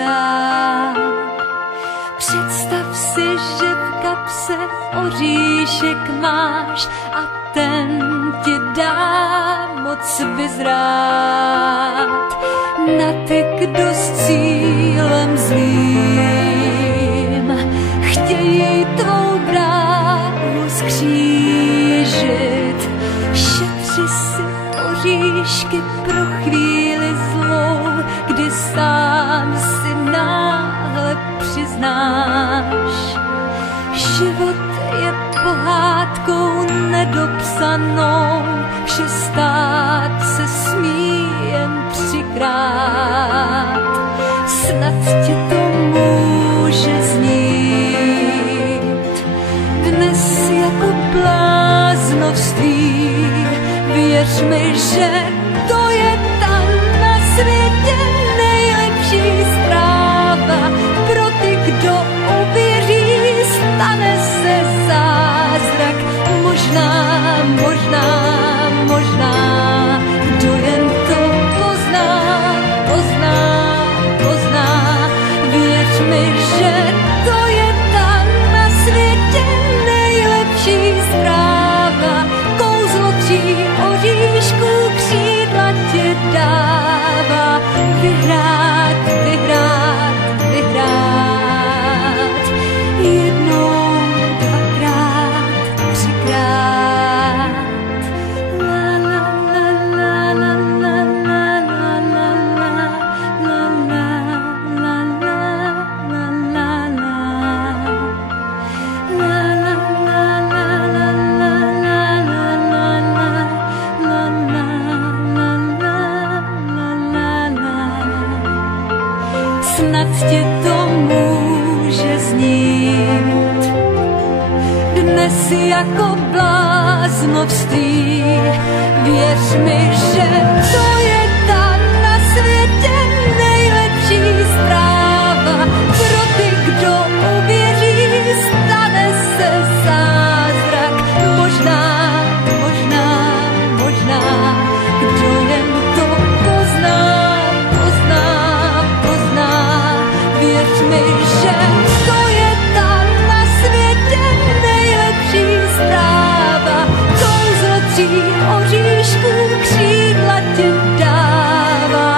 stát. Představ si, že v kapse oříšek máš a ten ti dá moc vyzrát. Na ty, kdo s cílem zlým chtějí tvou bráhu skřížit. Šetři si oříšky pro chvíli zlou, kdy sám si náhle přiznáš. Život je pohádkou nedopsanou, že stát se smí jen třikrát. Snad tě to může znít dnes jako bláznovství. Věř mi, že to je tam na světě nejlepší zpráva. Pro ty, kdo uvěří, stane se zázrak. Možná, kdo jen to pozná. Věř mi, že to je tam na světě nejlepší zpráva. Kouzlo 3 oříšků křídla ti dává. Vyhrát. Jednou, dvakrát, třikrát. La la la la la la la la la la la la snad tě to může znít dnes jako bláznovství. Věř mi, že to je ta na světě nejlepší zpráva. Pro ty, kdo uvěří, stane se zázrak. Možná, kdo jen to pozná. Věř mi, že to je ta na světě nejlepší zpráva. Kouzlo 3 oříšků křídla ti dává.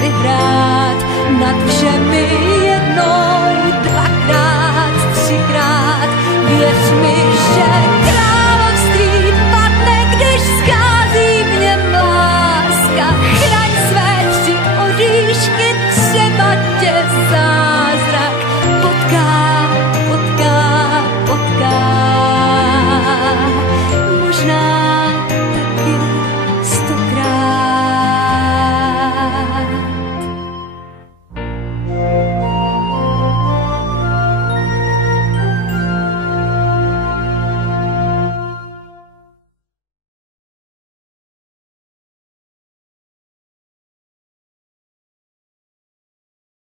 Vyhrát nad všemi jednou, dvakrát, třikrát. Věř mi,